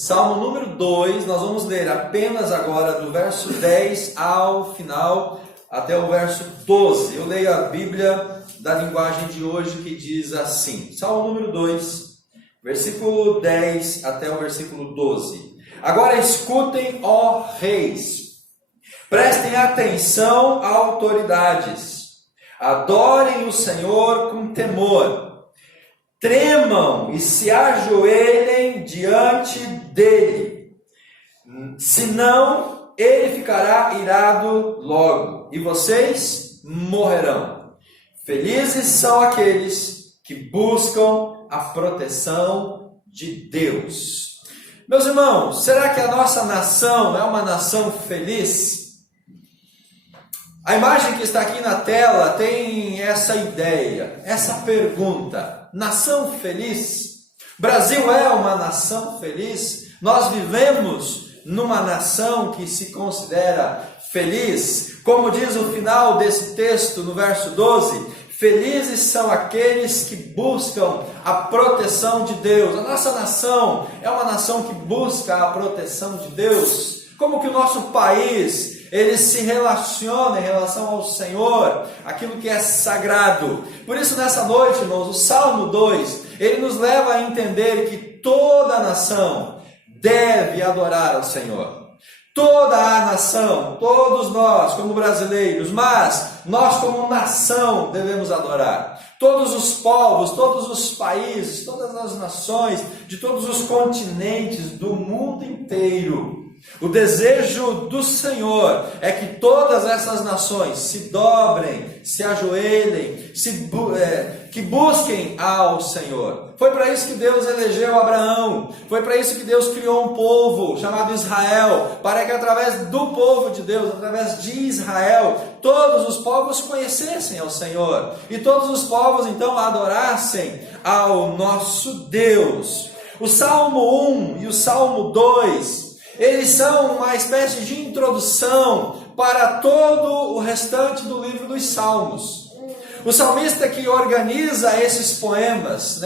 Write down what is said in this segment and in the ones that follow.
Salmo número 2, nós vamos ler apenas agora do verso 10 ao final, até o verso 12. Eu leio a Bíblia da linguagem de hoje que diz assim, Salmo número 2, versículo 10 até o versículo 12. Agora escutem, ó reis, prestem atenção, autoridades, adorem o Senhor com temor, tremam e se ajoelhem diante dele, senão ele ficará irado logo, e vocês morrerão. Felizes são aqueles que buscam a proteção de Deus. Meus irmãos, será que a nossa nação é uma nação feliz? A imagem que está aqui na tela tem essa ideia, essa pergunta. Nação feliz? Brasil é uma nação feliz? Nós vivemos numa nação que se considera feliz? Como diz o final desse texto, no verso 12, felizes são aqueles que buscam a proteção de Deus. A nossa nação é uma nação que busca a proteção de Deus. Como que o nosso país ele se relaciona em relação ao Senhor, aquilo que é sagrado. Por isso, nessa noite, irmãos, o Salmo 2, ele nos leva a entender que toda a nação deve adorar ao Senhor. Toda a nação, todos nós como brasileiros, mas nós como nação devemos adorar. Todos os povos, todos os países, todas as nações, de todos os continentes do mundo inteiro, o desejo do Senhor é que todas essas nações se dobrem, se ajoelhem, que busquem ao Senhor. Foi para isso que Deus elegeu Abraão, foi para isso que Deus criou um povo chamado Israel, para que através do povo de Deus, através de Israel, todos os povos conhecessem ao Senhor, e todos os povos então adorassem ao nosso Deus. O Salmo 1 e o Salmo 2, eles são uma espécie de introdução para todo o restante do livro dos Salmos. O salmista que organiza esses poemas,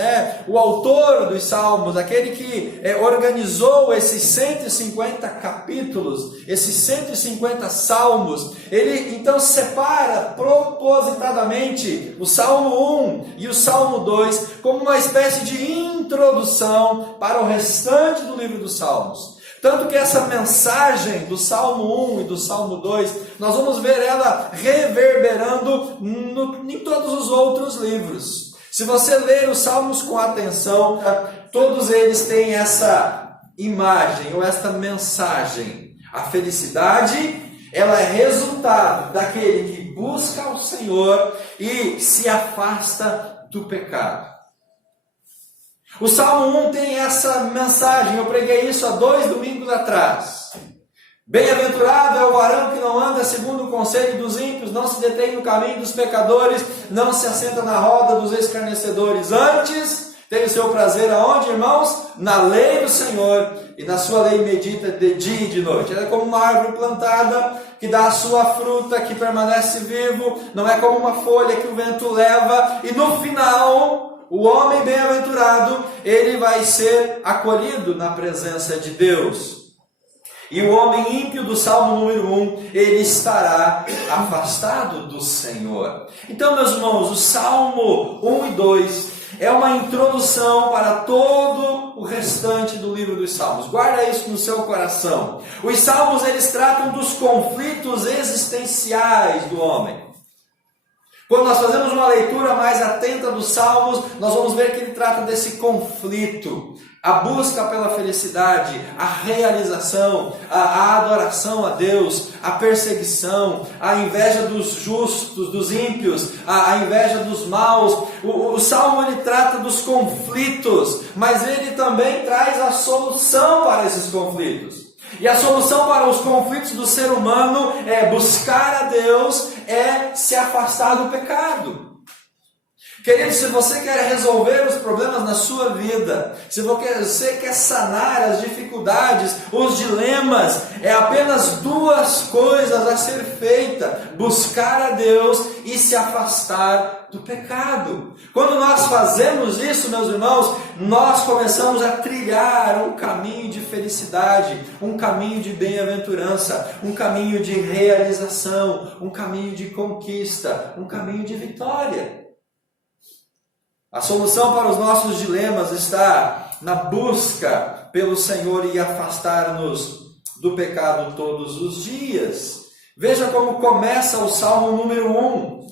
o autor dos Salmos, aquele que organizou esses 150 capítulos, esses 150 salmos, ele então separa propositadamente o Salmo 1 e o Salmo 2 como uma espécie de introdução para o restante do livro dos Salmos. Tanto que essa mensagem do Salmo 1 e do Salmo 2, nós vamos ver ela reverberando em todos os outros livros. Se você ler os Salmos com atenção, todos eles têm essa imagem ou essa mensagem. A felicidade, ela é resultado daquele que busca o Senhor e se afasta do pecado. O Salmo 1 tem essa mensagem, eu preguei isso há 2 domingos atrás. Bem-aventurado é o varão que não anda segundo o conselho dos ímpios, não se detém no caminho dos pecadores, não se assenta na roda dos escarnecedores. Antes, tem o seu prazer aonde, irmãos? Na lei do Senhor, e na sua lei medita de dia e de noite. Ela é como uma árvore plantada, que dá a sua fruta, que permanece vivo, não é como uma folha que o vento leva, e no final, o homem bem-aventurado, ele vai ser acolhido na presença de Deus. E o homem ímpio do Salmo número 1, ele estará afastado do Senhor. Então, meus irmãos, o Salmo 1 e 2 é uma introdução para todo o restante do livro dos Salmos. Guarda isso no seu coração. Os Salmos, eles tratam dos conflitos existenciais do homem. Quando nós fazemos uma leitura mais atenta dos Salmos, nós vamos ver que ele trata desse conflito, a busca pela felicidade, a realização, a adoração a Deus, a perseguição, a inveja dos justos, dos ímpios, a inveja dos maus. O Salmo ele trata dos conflitos, mas ele também traz a solução para esses conflitos. E a solução para os conflitos do ser humano é buscar a Deus, é se afastar do pecado. Querido, se você quer resolver os problemas na sua vida, se você quer sanar as dificuldades, os dilemas, é apenas duas coisas a ser feita: buscar a Deus e se afastar do pecado. Quando nós fazemos isso, meus irmãos, nós começamos a trilhar um caminho de felicidade, um caminho de bem-aventurança, um caminho de realização, um caminho de conquista, um caminho de vitória. A solução para os nossos dilemas está na busca pelo Senhor e afastar-nos do pecado todos os dias. Veja como começa o Salmo número 1.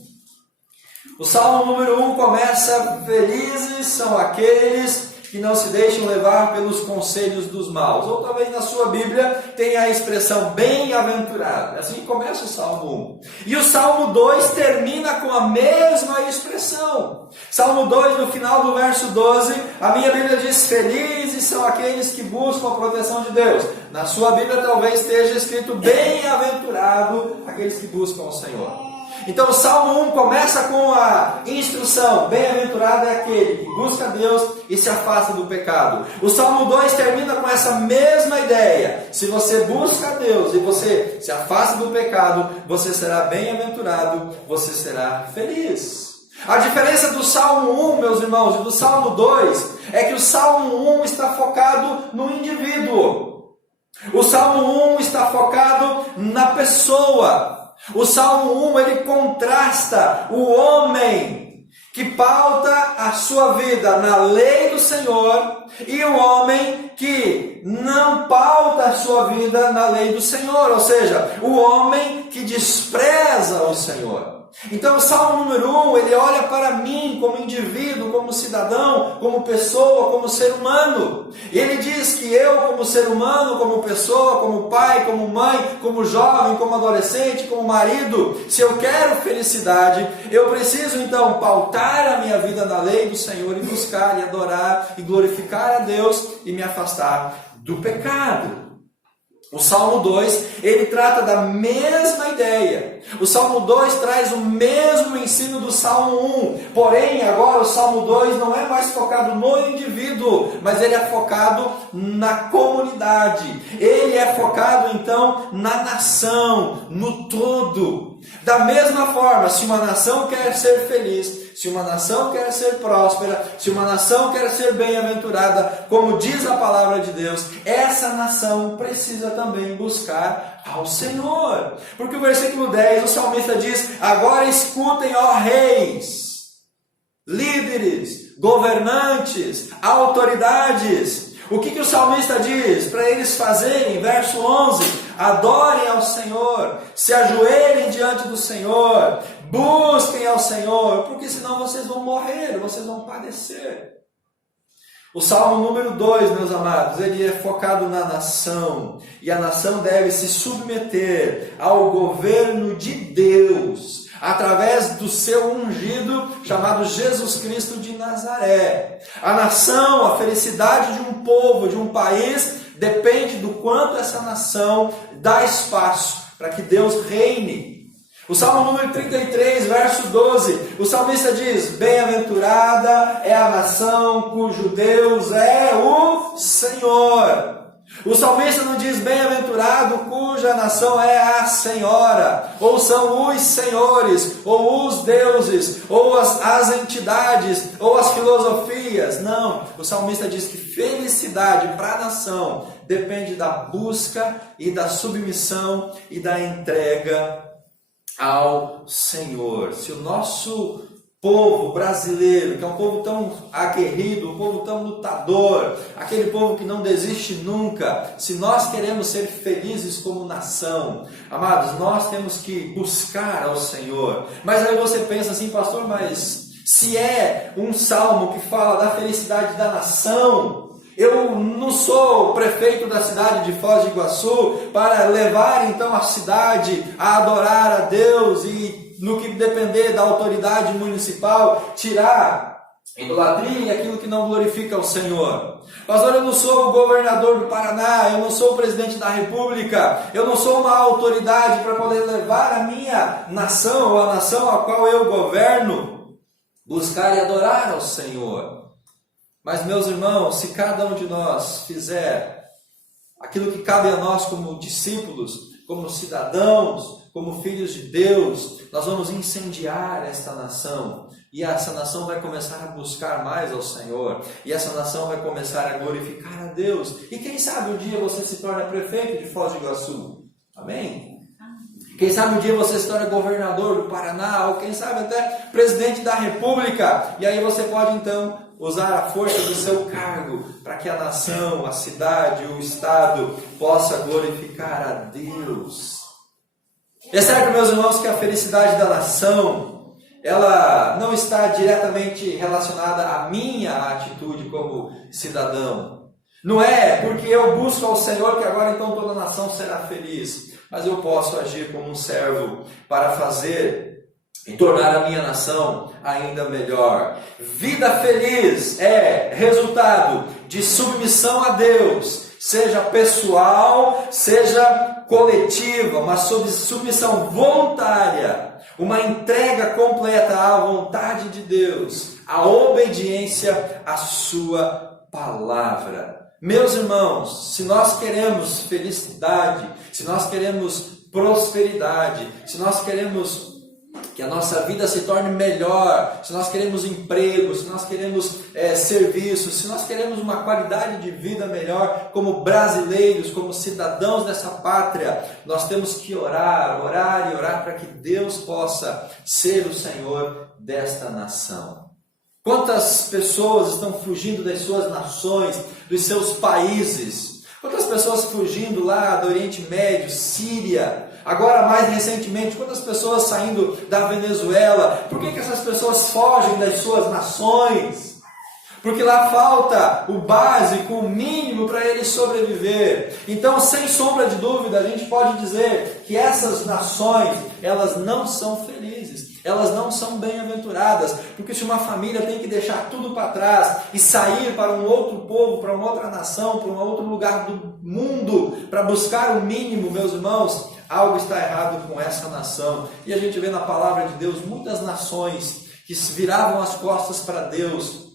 O Salmo número 1 começa: felizes são aqueles que não se deixam levar pelos conselhos dos maus. Ou talvez na sua Bíblia tenha a expressão bem-aventurado. Assim que começa o Salmo 1. E o Salmo 2 termina com a mesma expressão. Salmo 2, no final do verso 12, a minha Bíblia diz: felizes são aqueles que buscam a proteção de Deus. Na sua Bíblia talvez esteja escrito: bem-aventurado aqueles que buscam o Senhor. Então o Salmo 1 começa com a instrução: bem-aventurado é aquele que busca Deus e se afasta do pecado. O Salmo 2 termina com essa mesma ideia: se você busca Deus e você se afasta do pecado, você será bem-aventurado, você será feliz. A diferença do Salmo 1, meus irmãos, e do Salmo 2 é que o Salmo 1 está focado no indivíduo. O Salmo 1 está focado na pessoa. O Salmo 1, ele contrasta o homem que pauta a sua vida na lei do Senhor e o homem que não pauta a sua vida na lei do Senhor, ou seja, o homem que despreza o Senhor. Então o Salmo número 1, ele olha para mim como indivíduo, como cidadão, como pessoa, como ser humano. E ele diz que eu, como ser humano, como pessoa, como pai, como mãe, como jovem, como adolescente, como marido, se eu quero felicidade, eu preciso então pautar a minha vida na lei do Senhor e buscar e adorar e glorificar a Deus e me afastar do pecado. O Salmo 2, ele trata da mesma ideia. O Salmo 2 traz o mesmo ensino do Salmo 1. Porém, agora o Salmo 2 não é mais focado no indivíduo, mas ele é focado na comunidade. Ele é focado, então, na nação, no todo. Da mesma forma, se uma nação quer ser feliz, se uma nação quer ser próspera, se uma nação quer ser bem-aventurada, como diz a palavra de Deus, essa nação precisa também buscar ao Senhor. Porque o versículo 10, o salmista diz: agora escutem, ó reis, líderes, governantes, autoridades. O que o salmista diz para eles fazerem? Verso 11: adorem ao Senhor, se ajoelhem diante do Senhor, busquem ao Senhor, porque senão vocês vão morrer, vocês vão padecer. O Salmo número 2, meus amados, ele é focado na nação, e a nação deve se submeter ao governo de Deus, através do seu ungido, chamado Jesus Cristo de Nazaré. A nação, a felicidade de um povo, de um país, depende do quanto essa nação dá espaço para que Deus reine. O Salmo número 33, verso 12, o salmista diz: bem-aventurada é a nação cujo Deus é o Senhor. O salmista não diz bem-aventurado cuja nação é a Senhora, ou são os senhores, ou os deuses, ou as entidades, ou as filosofias. Não, o salmista diz que felicidade para a nação depende da busca e da submissão e da entrega ao Senhor. Se o nosso povo brasileiro, que é um povo tão aguerrido, um povo tão lutador, aquele povo que não desiste nunca, se nós queremos ser felizes como nação, amados, nós temos que buscar ao Senhor. Mas aí você pensa assim: pastor, mas se é um salmo que fala da felicidade da nação, eu não sou prefeito da cidade de Foz do Iguaçu para levar então a cidade a adorar a Deus e, no que depender da autoridade municipal, tirar idolatria e aquilo que não glorifica o Senhor. Pastor, eu não sou o governador do Paraná, eu não sou o presidente da República, eu não sou uma autoridade para poder levar a minha nação ou a nação a qual eu governo. buscar e adorar ao Senhor. Mas, meus irmãos, se cada um de nós fizer aquilo que cabe a nós como discípulos, como cidadãos, como filhos de Deus, nós vamos incendiar esta nação. E essa nação vai começar a buscar mais ao Senhor. E essa nação vai começar a glorificar a Deus. E quem sabe um dia você se torna prefeito de Foz do Iguaçu. Amém? Quem sabe um dia você se torna governador do Paraná. Ou quem sabe até presidente da República. E aí você pode então usar a força do seu cargo para que a nação, a cidade, o estado possa glorificar a Deus. É certo, meus irmãos, que a felicidade da nação, ela não está diretamente relacionada à minha atitude como cidadão. Não é porque eu busco ao Senhor que agora então toda a nação será feliz. Mas eu posso agir como um servo para fazer e tornar a minha nação ainda melhor. Vida feliz é resultado de submissão a Deus, seja pessoal, seja coletiva, uma submissão voluntária, uma entrega completa à vontade de Deus, a obediência à sua palavra. Meus irmãos, se nós queremos felicidade, se nós queremos prosperidade, se nós queremos que a nossa vida se torne melhor, se nós queremos emprego, se nós queremos serviço, se nós queremos uma qualidade de vida melhor como brasileiros, como cidadãos dessa pátria, nós temos que orar e orar para que Deus possa ser o Senhor desta nação. Quantas pessoas estão fugindo das suas nações, dos seus países? Quantas pessoas fugindo lá do Oriente Médio, Síria? Agora, mais recentemente, quantas pessoas saindo da Venezuela? Por que essas pessoas fogem das suas nações? Porque lá falta o básico, o mínimo para eles sobreviver. Então, sem sombra de dúvida, a gente pode dizer que essas nações, elas não são felizes. Elas não são bem-aventuradas, porque se uma família tem que deixar tudo para trás e sair para um outro povo, para uma outra nação, para um outro lugar do mundo, para buscar o mínimo, meus irmãos, algo está errado com essa nação. E a gente vê na palavra de Deus muitas nações que viravam as costas para Deus,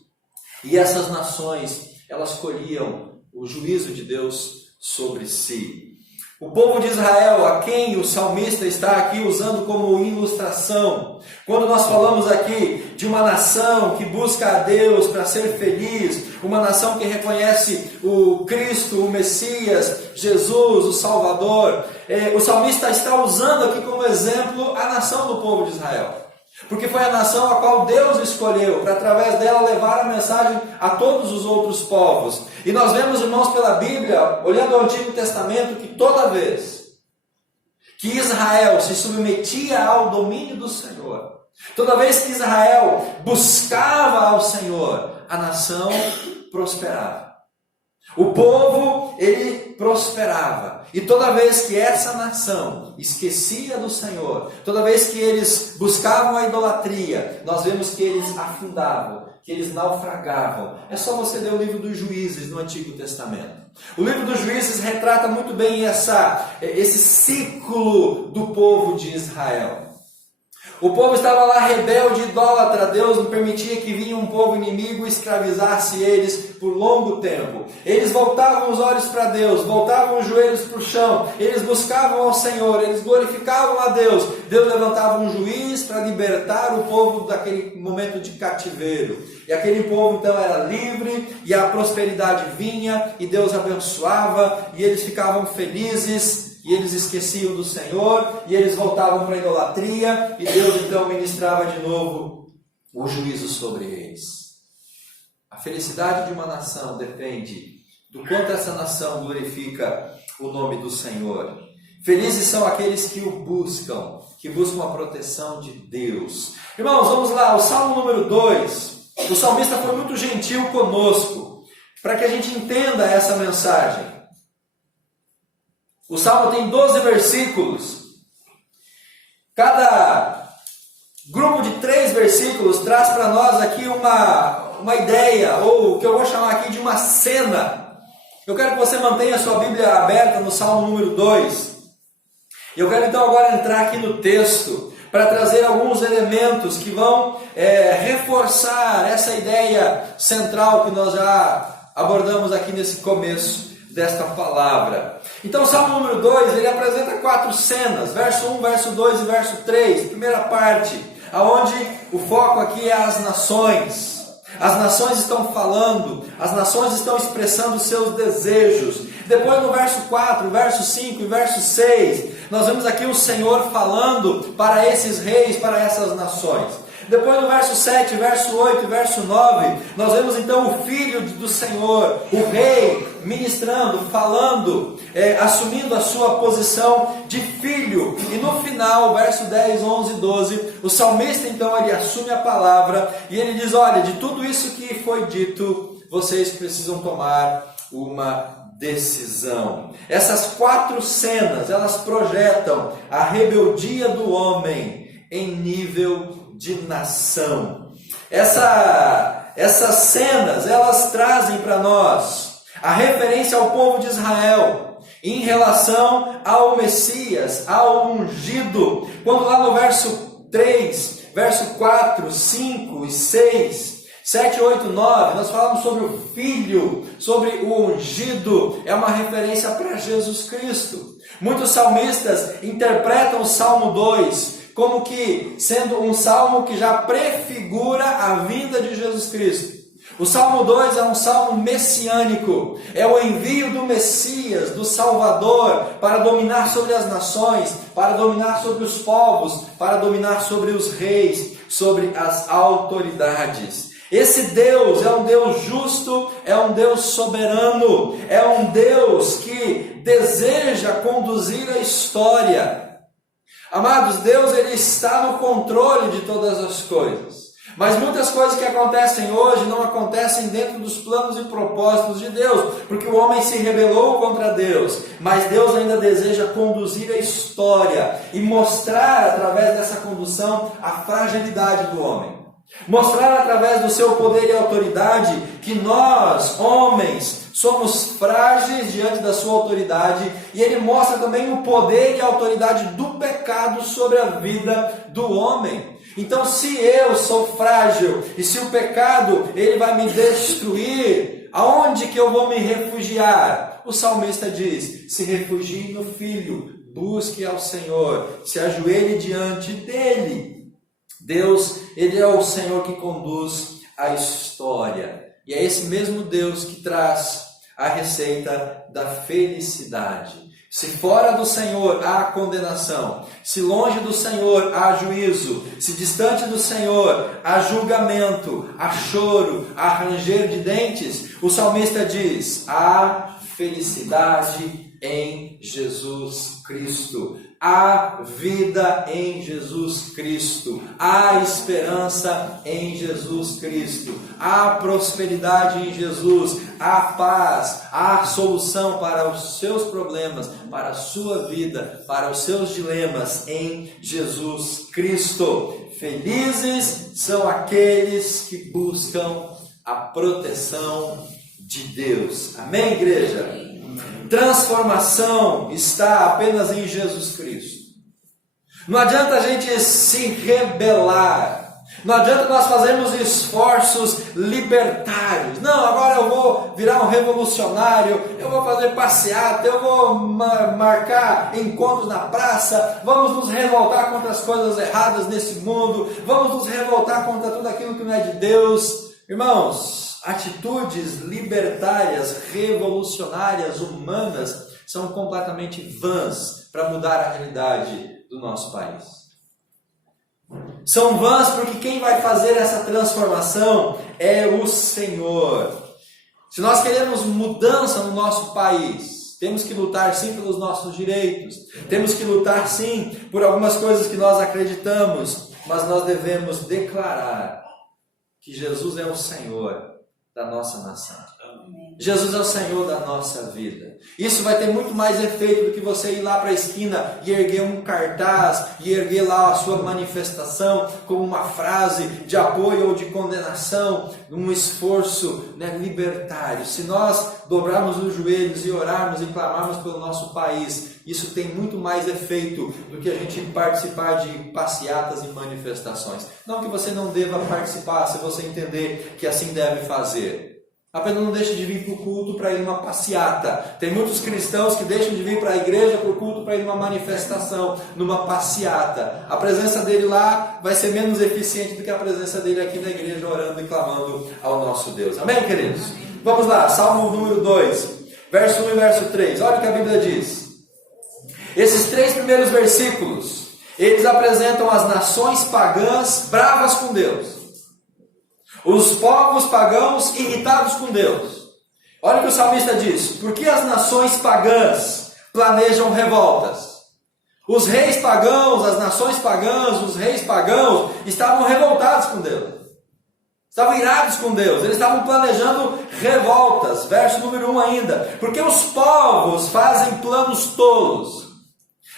e essas nações, elas colhiam o juízo de Deus sobre si. O povo de Israel, a quem o salmista está aqui usando como ilustração, quando nós falamos aqui de uma nação que busca a Deus para ser feliz, uma nação que reconhece o Cristo, o Messias, Jesus, o Salvador, o salmista está usando aqui como exemplo a nação do povo de Israel. Porque foi a nação a qual Deus escolheu para através dela levar a mensagem a todos os outros povos. E nós vemos, irmãos, pela Bíblia, olhando o Antigo Testamento, que toda vez que Israel se submetia ao domínio do Senhor, toda vez que Israel buscava ao Senhor, a nação prosperava. O povo, ele prosperava. E toda vez que essa nação esquecia do Senhor, toda vez que eles buscavam a idolatria, nós vemos que eles afundavam, que eles naufragavam. É só você ler o livro dos Juízes no Antigo Testamento. O livro dos Juízes retrata muito bem esse ciclo do povo de Israel. O povo estava lá rebelde, idólatra. Deus não permitia que vinha um povo inimigo e escravizasse eles por longo tempo. Eles voltavam os olhos para Deus, voltavam os joelhos para o chão, eles buscavam ao Senhor, eles glorificavam a Deus. Deus levantava um juiz para libertar o povo daquele momento de cativeiro. E aquele povo então era livre, e a prosperidade vinha, e Deus abençoava, e eles ficavam felizes. E eles esqueciam do Senhor, e eles voltavam para a idolatria, e Deus então ministrava de novo o juízo sobre eles. A felicidade de uma nação depende do quanto essa nação glorifica o nome do Senhor. Felizes são aqueles que o buscam, que buscam a proteção de Deus. Irmãos, vamos lá, o Salmo número 2. O salmista foi muito gentil conosco, para que a gente entenda essa mensagem. O Salmo tem 12 versículos. Cada grupo de 3 versículos traz para nós aqui uma ideia, ou o que eu vou chamar aqui de uma cena. Eu quero que você mantenha a sua Bíblia aberta no Salmo número 2. Eu quero então agora entrar aqui no texto, para trazer alguns elementos que vão reforçar essa ideia central que nós já abordamos aqui nesse começo desta palavra. Então o Salmo número 2, ele apresenta 4 cenas, verso 1, verso 2 e verso 3, primeira parte, aonde o foco aqui é as nações. As nações estão falando, as nações estão expressando seus desejos. Depois no verso 4, verso 5 e verso 6, nós vemos aqui o Senhor falando para esses reis, para essas nações. Depois no verso 7, verso 8 e verso 9, nós vemos então o Filho do Senhor, o Rei, ministrando, falando, assumindo a sua posição de filho. E no final, verso 10, 11 e 12, o salmista então ele assume a palavra e ele diz: olha, de tudo isso que foi dito, vocês precisam tomar uma decisão. Essas 4 cenas, elas projetam a rebeldia do homem em nível de nação. Essas cenas, elas trazem para nós a referência ao povo de Israel em relação ao Messias, ao ungido. Quando lá no verso 3, verso 4, 5 e 6, 7, 8, 9, nós falamos sobre o Filho, sobre o ungido, é uma referência para Jesus Cristo. Muitos salmistas interpretam o Salmo 2 como que sendo um salmo que já prefigura a vinda de Jesus Cristo. O Salmo 2 é um salmo messiânico, é o envio do Messias, do Salvador, para dominar sobre as nações, para dominar sobre os povos, para dominar sobre os reis, sobre as autoridades. Esse Deus é um Deus justo, é um Deus soberano, é um Deus que deseja conduzir a história. Amados, Deus ele está no controle de todas as coisas. Mas muitas coisas que acontecem hoje não acontecem dentro dos planos e propósitos de Deus, porque o homem se rebelou contra Deus. Mas Deus ainda deseja conduzir a história e mostrar através dessa condução a fragilidade do homem. Mostrar através do seu poder e autoridade que nós, homens, somos frágeis diante da sua autoridade, e ele mostra também o poder e a autoridade do pecado sobre a vida do homem. Então, se eu sou frágil e se o pecado ele vai me destruir, aonde que eu vou me refugiar? O salmista diz: se refugie no Filho, busque ao Senhor, se ajoelhe diante dele. Deus, ele é o Senhor que conduz a história. E é esse mesmo Deus que traz a receita da felicidade. Se fora do Senhor há condenação, se longe do Senhor há juízo, se distante do Senhor há julgamento, há choro, há ranger de dentes, o salmista diz: há felicidade em Jesus Cristo. Há vida em Jesus Cristo, há esperança em Jesus Cristo, há prosperidade em Jesus, há paz, há solução para os seus problemas, para a sua vida, para os seus dilemas em Jesus Cristo. Felizes são aqueles que buscam a proteção de Deus. Amém, igreja? Transformação está apenas em Jesus Cristo. Não adianta a gente se rebelar. Não adianta nós fazermos esforços libertários. Não, agora eu vou virar um revolucionário, eu vou fazer passeata, eu vou marcar encontros na praça, vamos nos revoltar contra as coisas erradas nesse mundo, vamos nos revoltar contra tudo aquilo que não é de Deus. Irmãos, atitudes libertárias, revolucionárias, humanas, são completamente vãs para mudar a realidade do nosso país. São vãs porque quem vai fazer essa transformação é o Senhor. Se nós queremos mudança no nosso país, temos que lutar sim pelos nossos direitos, temos que lutar sim por algumas coisas que nós acreditamos, mas nós devemos declarar que Jesus é o Senhor da nossa nação. Jesus é o Senhor da nossa vida. Isso vai ter muito mais efeito do que você ir lá para a esquina e erguer um cartaz e erguer lá a sua manifestação como uma frase de apoio ou de condenação, um esforço, libertário. Se nós dobrarmos os joelhos e orarmos e clamarmos pelo nosso país, isso tem muito mais efeito do que a gente participar de passeatas e manifestações. Não que você não deva participar, se você entender que assim deve fazer. Apenas não deixe de vir para o culto para ir numa passeata. Tem muitos cristãos que deixam de vir para a igreja para o culto para ir numa manifestação, numa passeata. A presença dele lá vai ser menos eficiente do que a presença dele aqui na igreja orando e clamando ao nosso Deus. Amém, queridos? Vamos lá, Salmo número 2, verso 1 e verso 3. Olha o que a Bíblia diz. Esses 3 primeiros versículos, eles apresentam as nações pagãs bravas com Deus. Os povos pagãos irritados com Deus. Olha o que o salmista diz. Por que as nações pagãs planejam revoltas? Os reis pagãos, as nações pagãs, os reis pagãos estavam revoltados com Deus. Estavam irados com Deus. Eles estavam planejando revoltas. Verso número 1 ainda. Porque os povos fazem planos tolos.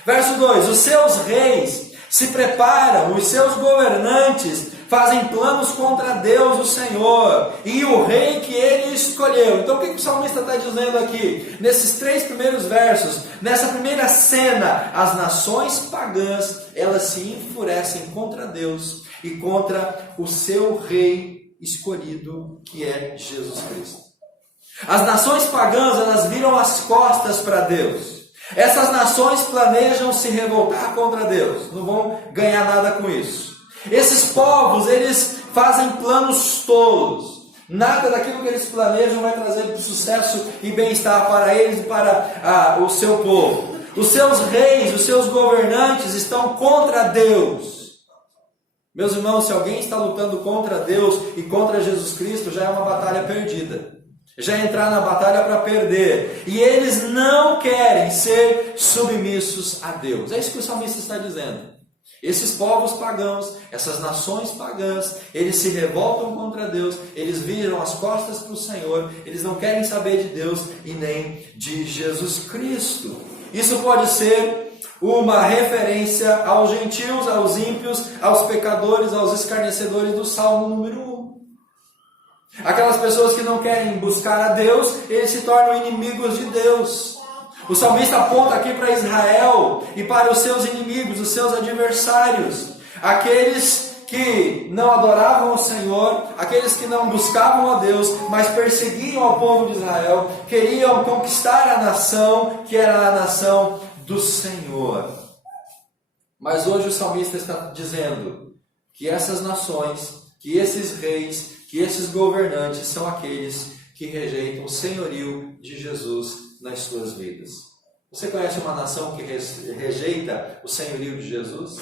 Verso 2. Os seus reis se preparam, os seus governantes fazem planos contra Deus, o Senhor, e o rei que ele escolheu. Então o que o salmista está dizendo aqui? Nesses 3 primeiros versos, nessa primeira cena, as nações pagãs, elas se enfurecem contra Deus e contra o seu rei escolhido, que é Jesus Cristo. As nações pagãs, elas viram as costas para Deus. Essas nações planejam se revoltar contra Deus, não vão ganhar nada com isso. Esses povos, eles fazem planos tolos. Nada daquilo que eles planejam vai trazer sucesso e bem-estar para eles e para o seu povo. Os seus reis, os seus governantes estão contra Deus. Meus irmãos, se alguém está lutando contra Deus e contra Jesus Cristo, já é uma batalha perdida. Já é entrar na batalha para perder. E eles não querem ser submissos a Deus. É isso que o salmista está dizendo. Esses povos pagãos, essas nações pagãs, eles se revoltam contra Deus, eles viram as costas para o Senhor, eles não querem saber de Deus e nem de Jesus Cristo. Isso pode ser uma referência aos gentios, aos ímpios, aos pecadores, aos escarnecedores do Salmo número 1. Aquelas pessoas que não querem buscar a Deus, eles se tornam inimigos de Deus. O salmista aponta aqui para Israel e para os seus inimigos, os seus adversários, aqueles que não adoravam o Senhor, aqueles que não buscavam a Deus, mas perseguiam o povo de Israel, queriam conquistar a nação que era a nação do Senhor. Mas hoje o salmista está dizendo que essas nações, que esses reis, que esses governantes são aqueles que rejeitam o senhorio de Jesus nas suas vidas. Você conhece uma nação que rejeita o senhorio de Jesus?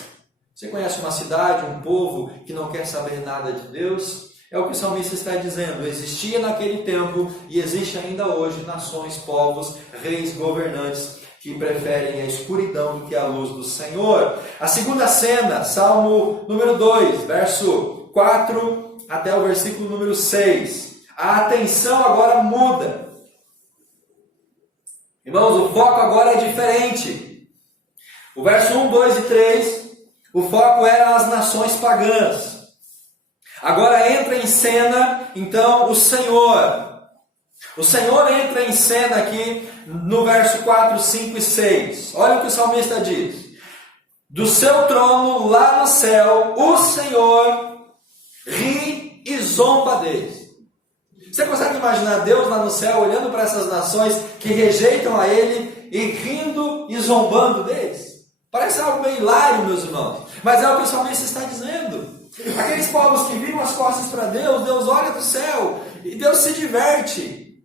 Você conhece uma cidade, um povo que não quer saber nada de Deus? É o que o salmista está dizendo. Existia naquele tempo e existe ainda hoje nações, povos, reis, governantes que preferem a escuridão do que a luz do Senhor. A segunda cena, Salmo número 2, verso 4 até o versículo número 6. A atenção agora muda. Irmãos, o foco agora é diferente. O verso 1, 2 e 3, o foco era as nações pagãs. Agora entra em cena, então, o Senhor. O Senhor entra em cena aqui no verso 4, 5 e 6. Olha o que o salmista diz. Do seu trono lá no céu, o Senhor ri e zomba deles. Você consegue imaginar Deus lá no céu olhando para essas nações que rejeitam a Ele e rindo e zombando deles? Parece algo meio hilário, meus irmãos. Mas é o que o salmista está dizendo. Aqueles povos que viram as costas para Deus, Deus olha do céu e Deus se diverte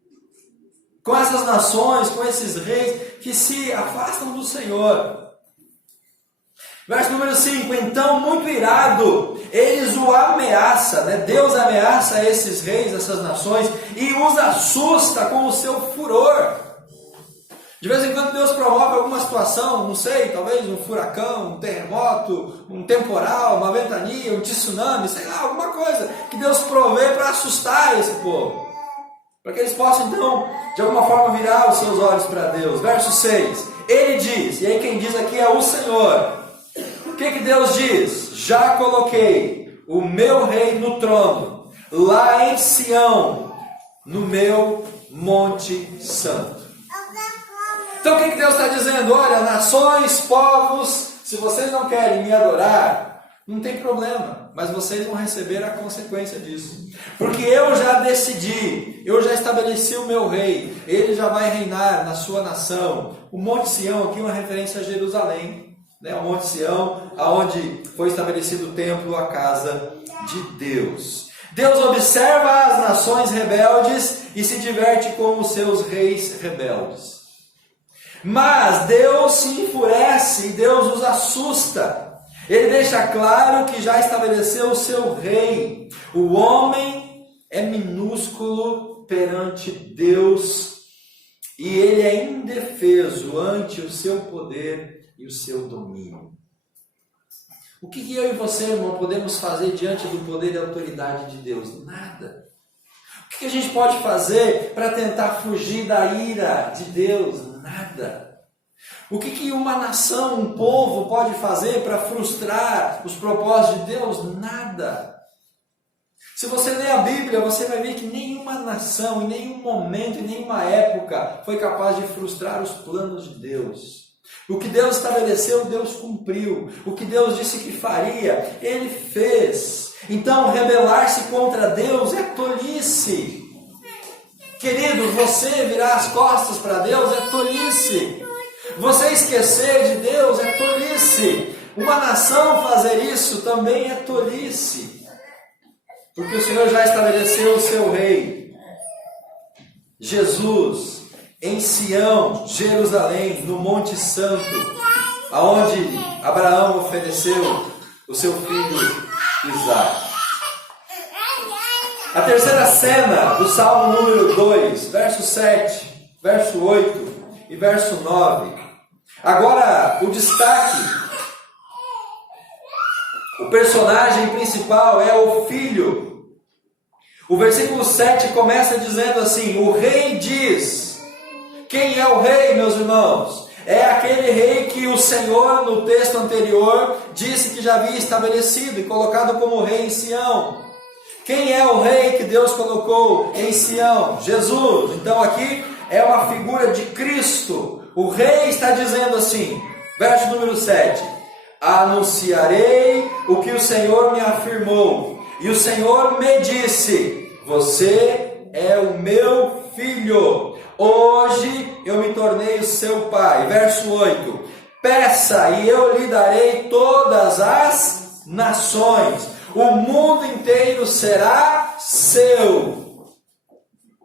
com essas nações, com esses reis que se afastam do Senhor. Verso número 5, então muito irado, eles o ameaçam, Deus ameaça esses reis, essas nações, e os assusta com o seu furor. De vez em quando Deus promove alguma situação, não sei, talvez um furacão, um terremoto, um temporal, uma ventania, um tsunami, sei lá, alguma coisa que Deus provê para assustar esse povo. para que eles possam então, de alguma forma, virar os seus olhos para Deus. Verso 6, ele diz, e aí quem diz aqui é o Senhor. O que Deus diz? Já coloquei o meu rei no trono, lá em Sião, no meu Monte Santo. Então o que Deus está dizendo? Olha, nações, povos, se vocês não querem me adorar, não tem problema, mas vocês vão receber a consequência disso. Porque eu já decidi, eu já estabeleci o meu rei, ele já vai reinar na sua nação. O Monte Sião aqui é uma referência a Jerusalém, né? O Monte Sião, aonde foi estabelecido o templo, a casa de Deus. Deus observa as nações rebeldes e se diverte com os seus reis rebeldes. Mas Deus se enfurece e Deus os assusta. Ele deixa claro que já estabeleceu o seu rei. O homem é minúsculo perante Deus e ele é indefeso ante o seu poder e o seu domínio. O que eu e você, irmão, podemos fazer diante do poder e autoridade de Deus? Nada. O que a gente pode fazer para tentar fugir da ira de Deus? Nada. O que uma nação, um povo pode fazer para frustrar os propósitos de Deus? Nada. Se você ler a Bíblia, você vai ver que nenhuma nação, em nenhum momento, em nenhuma época, foi capaz de frustrar os planos de Deus. O que Deus estabeleceu, Deus cumpriu. O que Deus disse que faria, Ele fez. Então, rebelar-se contra Deus é tolice. Querido, você virar as costas para Deus é tolice. Você esquecer de Deus é tolice. Uma nação fazer isso também é tolice. Porque o Senhor já estabeleceu o seu rei. Jesus, em Sião, Jerusalém, no Monte Santo, aonde Abraão ofereceu o seu filho Isaque. A terceira cena do Salmo número 2, verso 7, verso 8 e verso 9. Agora, o destaque, o personagem principal é o filho. O versículo 7 começa dizendo assim: o rei diz. Quem é o rei, meus irmãos? É aquele rei que o Senhor, no texto anterior, disse que já havia estabelecido e colocado como rei em Sião. Quem é o rei que Deus colocou em Sião? Jesus. Então aqui é uma figura de Cristo. O rei está dizendo assim, verso número 7. Anunciarei o que o Senhor me afirmou. E o Senhor me disse: você é o meu filho. Hoje eu me tornei o seu pai. Verso 8. Peça e eu lhe darei todas as nações. O mundo inteiro será seu.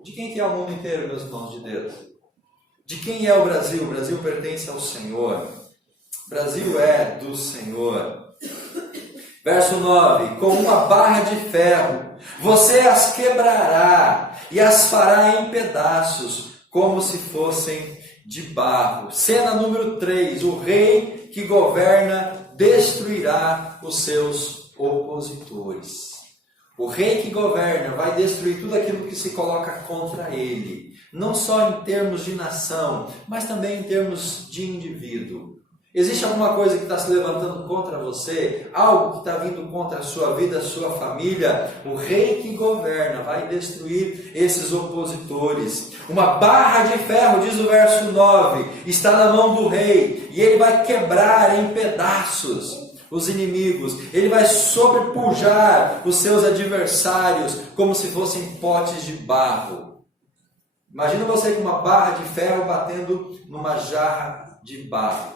De quem que é o mundo inteiro, meus irmãos de Deus? De quem é o Brasil? O Brasil pertence ao Senhor. O Brasil é do Senhor. Verso 9. Com uma barra de ferro você as quebrará e as fará em pedaços, como se fossem de barro. Cena número 3. O rei que governa destruirá os seus opositores. O rei que governa vai destruir tudo aquilo que se coloca contra ele, não só em termos de nação, mas também em termos de indivíduo. Existe alguma coisa que está se levantando contra você? Algo que está vindo contra a sua vida, a sua família? O rei que governa vai destruir esses opositores. Uma barra de ferro, diz o verso 9, está na mão do rei, e ele vai quebrar em pedaços os inimigos. Ele vai sobrepujar os seus adversários como se fossem potes de barro. Imagina você com uma barra de ferro batendo numa jarra de barro.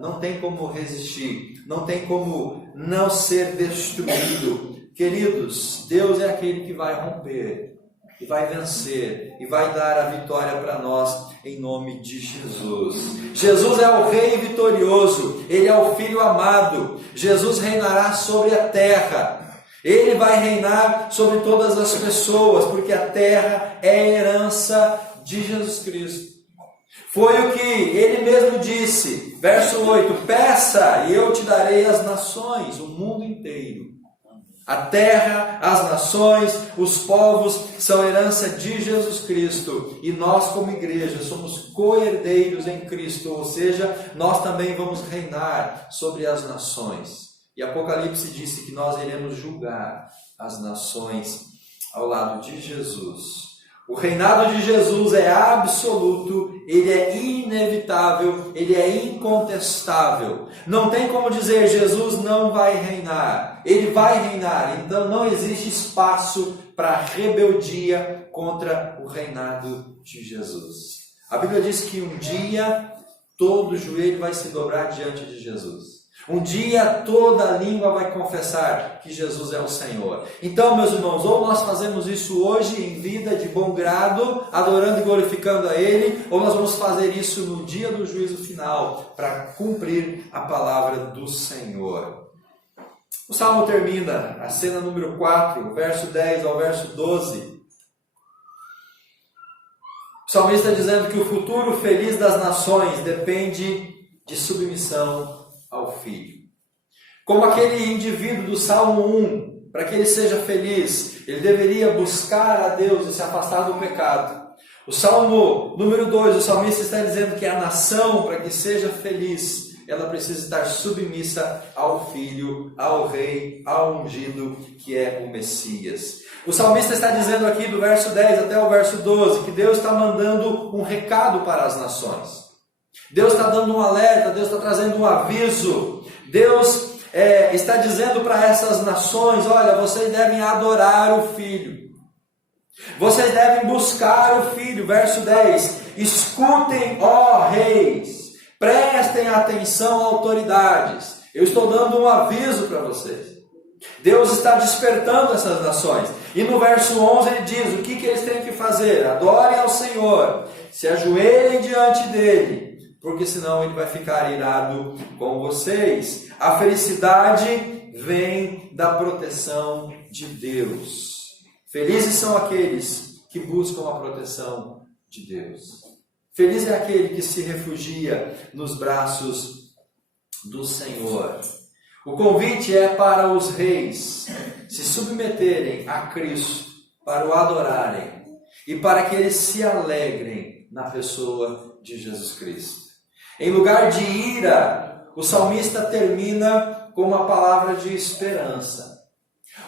Não tem como resistir, não tem como não ser destruído. Queridos, Deus é aquele que vai romper, e vai vencer, e vai dar a vitória para nós, em nome de Jesus. Jesus é o Rei vitorioso, Ele é o Filho amado. Jesus reinará sobre a terra. Ele vai reinar sobre todas as pessoas, porque a terra é a herança de Jesus Cristo. Foi o que ele mesmo disse, verso 8, peça e eu te darei as nações, o mundo inteiro. A terra, as nações, os povos são herança de Jesus Cristo. E nós, como igreja, somos co-herdeiros em Cristo. Ou seja, nós também vamos reinar sobre as nações. E Apocalipse disse que nós iremos julgar as nações ao lado de Jesus. O reinado de Jesus é absoluto, ele é inevitável, ele é incontestável. Não tem como dizer Jesus não vai reinar. Ele vai reinar, então não existe espaço para rebeldia contra o reinado de Jesus. A Bíblia diz que um dia todo joelho vai se dobrar diante de Jesus. Um dia toda língua vai confessar que Jesus é o Senhor. Então, meus irmãos, ou nós fazemos isso hoje em vida de bom grado, adorando e glorificando a Ele, ou nós vamos fazer isso no dia do juízo final, para cumprir a palavra do Senhor. O Salmo termina, a cena número 4, verso 10 ao verso 12. O salmista está dizendo que o futuro feliz das nações depende de submissão ao Filho. Como aquele indivíduo do Salmo 1, para que ele seja feliz, ele deveria buscar a Deus e se afastar do pecado. O Salmo número 2, o salmista está dizendo que a nação, para que seja feliz, ela precisa estar submissa ao Filho, ao Rei, ao ungido, que é o Messias. O salmista está dizendo aqui do verso 10 até o verso 12, que Deus está mandando um recado para as nações. Deus está dando um alerta, Deus está trazendo um aviso. Deus está dizendo para essas nações: olha, vocês devem adorar o Filho. Vocês devem buscar o Filho. Verso 10. Escutem, ó reis. Prestem atenção, autoridades. Eu estou dando um aviso para vocês. Deus está despertando essas nações. E no verso 11 ele diz: o que eles têm que fazer? Adorem ao Senhor. Se ajoelhem diante dele, porque senão ele vai ficar irado com vocês. A felicidade vem da proteção de Deus. Felizes são aqueles que buscam a proteção de Deus. Feliz é aquele que se refugia nos braços do Senhor. O convite é para os reis se submeterem a Cristo, para o adorarem e para que eles se alegrem na pessoa de Jesus Cristo. Em lugar de ira, o salmista termina com uma palavra de esperança.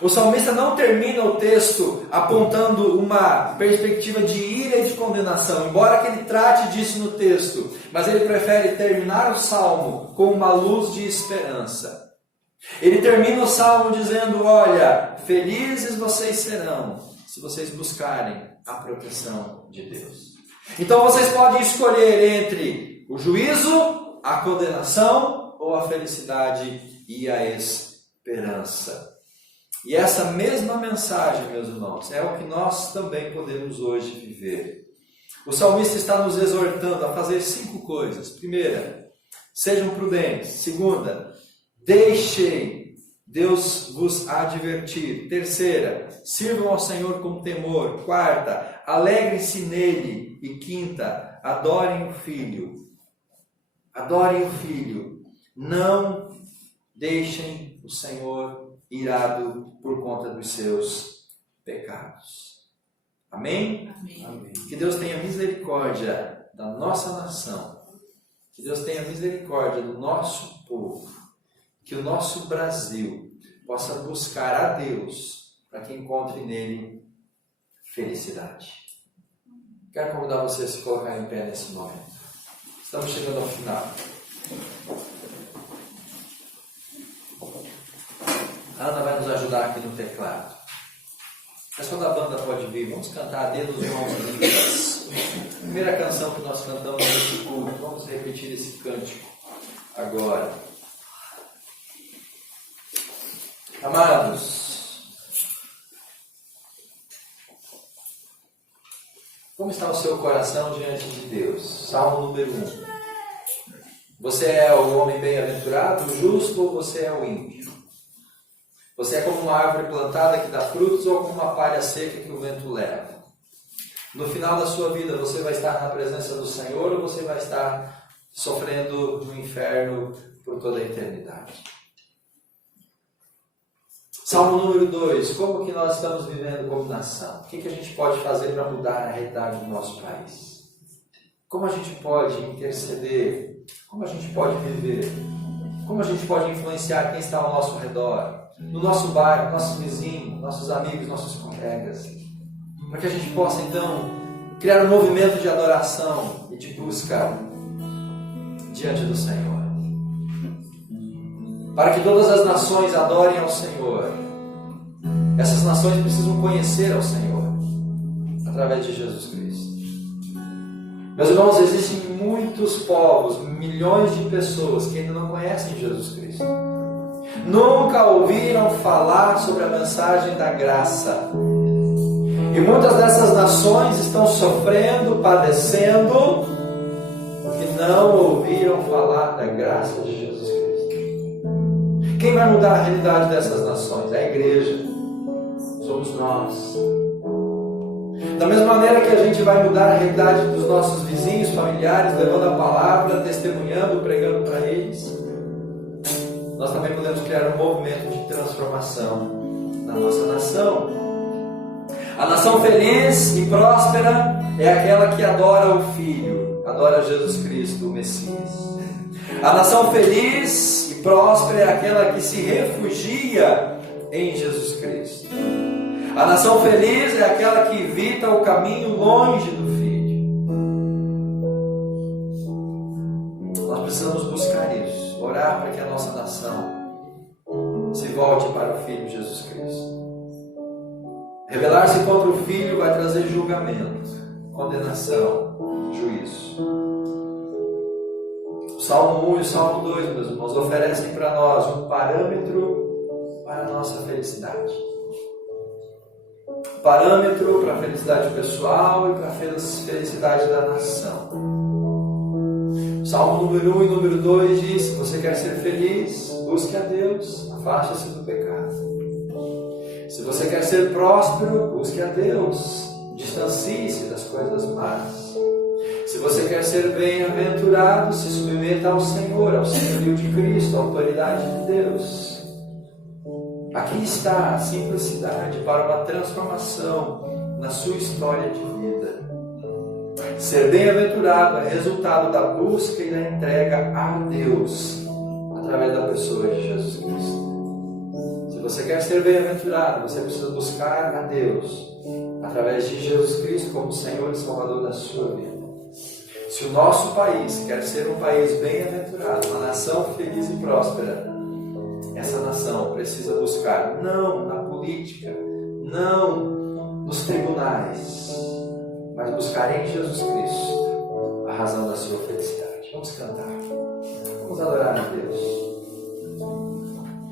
O salmista não termina o texto apontando uma perspectiva de ira e de condenação, embora que ele trate disso no texto, mas ele prefere terminar o salmo com uma luz de esperança. Ele termina o salmo dizendo: olha, felizes vocês serão se vocês buscarem a proteção de Deus. Então vocês podem escolher entre o juízo, a condenação ou a felicidade e a esperança. E essa mesma mensagem, meus irmãos, é o que nós também podemos hoje viver. O salmista está nos exortando a fazer 5 coisas. Primeira, sejam prudentes. Segunda, deixem Deus vos advertir. Terceira, sirvam ao Senhor com temor. Quarta, alegrem-se nele. E quinta, adorem o Filho. Adorem o Filho. Não deixem o Senhor irado por conta dos seus pecados. Amém? Amém. Que Deus tenha misericórdia da nossa nação. Que Deus tenha misericórdia do nosso povo. Que o nosso Brasil possa buscar a Deus para que encontre nele felicidade. Quero convidar você a se colocar em pé nesse momento. Estamos chegando ao final. A Ana vai nos ajudar aqui no teclado. Mas quando a banda pode vir, vamos cantar Dedos Mãos Limpas. Primeira canção que nós cantamos nesse culto. Vamos repetir esse cântico agora. Amados, como está o seu coração diante de Deus? Salmo número 1. Você é o homem bem-aventurado, o justo, ou você é o ímpio? Você é como uma árvore plantada que dá frutos, ou como uma palha seca que o vento leva? No final da sua vida, você vai estar na presença do Senhor, ou você vai estar sofrendo no inferno por toda a eternidade? Salmo número 2, como que nós estamos vivendo como nação? O que a gente pode fazer para mudar a realidade do nosso país? Como a gente pode interceder? Como a gente pode viver? Como a gente pode influenciar quem está ao nosso redor? No nosso bairro, nossos vizinhos, nossos amigos, nossos colegas? Para que a gente possa então criar um movimento de adoração e de busca diante do Senhor. Para que todas as nações adorem ao Senhor. Essas nações precisam conhecer ao Senhor através de Jesus Cristo. Meus irmãos, existem muitos povos, milhões de pessoas que ainda não conhecem Jesus Cristo. Nunca ouviram falar sobre a mensagem da graça. E muitas dessas nações estão sofrendo, padecendo, porque não ouviram falar da graça de Jesus Cristo. Quem vai mudar a realidade dessas nações? É a igreja. Somos nós. Da mesma maneira que a gente vai mudar a realidade dos nossos vizinhos, familiares, levando a palavra, testemunhando, pregando para eles, nós também podemos criar um movimento de transformação na nossa nação. A nação feliz e próspera é aquela que adora o Filho, adora Jesus Cristo, o Messias. A nação feliz e próspera é aquela que se refugia em Jesus Cristo. A nação feliz é aquela que evita o caminho longe do Filho. Nós precisamos buscar isso, orar para que a nossa nação se volte para o Filho Jesus Cristo. Rebelar-se contra o Filho vai trazer julgamento, condenação, juízo. O Salmo 1 e o Salmo 2, meus irmãos, oferecem para nós um parâmetro para a nossa felicidade. Parâmetro para a felicidade pessoal e para a felicidade da nação. O Salmo número 1 e número 2 diz: se você quer ser feliz, busque a Deus, afaste-se do pecado. Se você quer ser próspero, busque a Deus, distancie-se das coisas más. Se você quer ser bem-aventurado, se submeta ao Senhor, ao senhorio de Cristo, à autoridade de Deus. Aqui está a simplicidade para uma transformação na sua história de vida. Ser bem-aventurado é resultado da busca e da entrega a Deus através da pessoa de Jesus Cristo. Se você quer ser bem-aventurado, você precisa buscar a Deus através de Jesus Cristo como Senhor e Salvador da sua vida. Se o nosso país quer ser um país bem-aventurado, uma nação feliz e próspera, essa nação precisa buscar, não na política, não nos tribunais, mas buscar em Jesus Cristo a razão da sua felicidade. Vamos cantar, vamos adorar a Deus.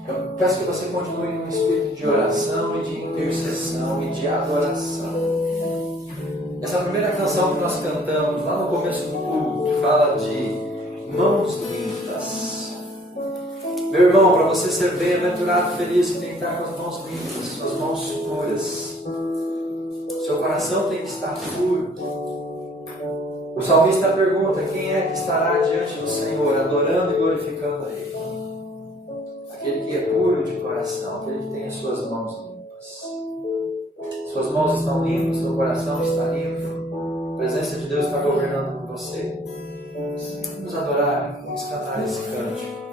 Eu peço que você continue num espírito de oração e de intercessão e de adoração. Essa primeira canção que nós cantamos lá no começo do culto fala de mãos limpas. Meu irmão, para você ser bem-aventurado, feliz, você tem que estar com as mãos limpas, suas mãos puras. Seu coração tem que estar puro. O salmista pergunta: quem é que estará diante do Senhor, adorando e glorificando a Ele? Aquele que é puro de coração, aquele que tem as suas mãos limpas. Suas mãos estão limpas, seu coração está limpo, a presença de Deus está governando por você. Vamos adorar, vamos cantar esse cântico.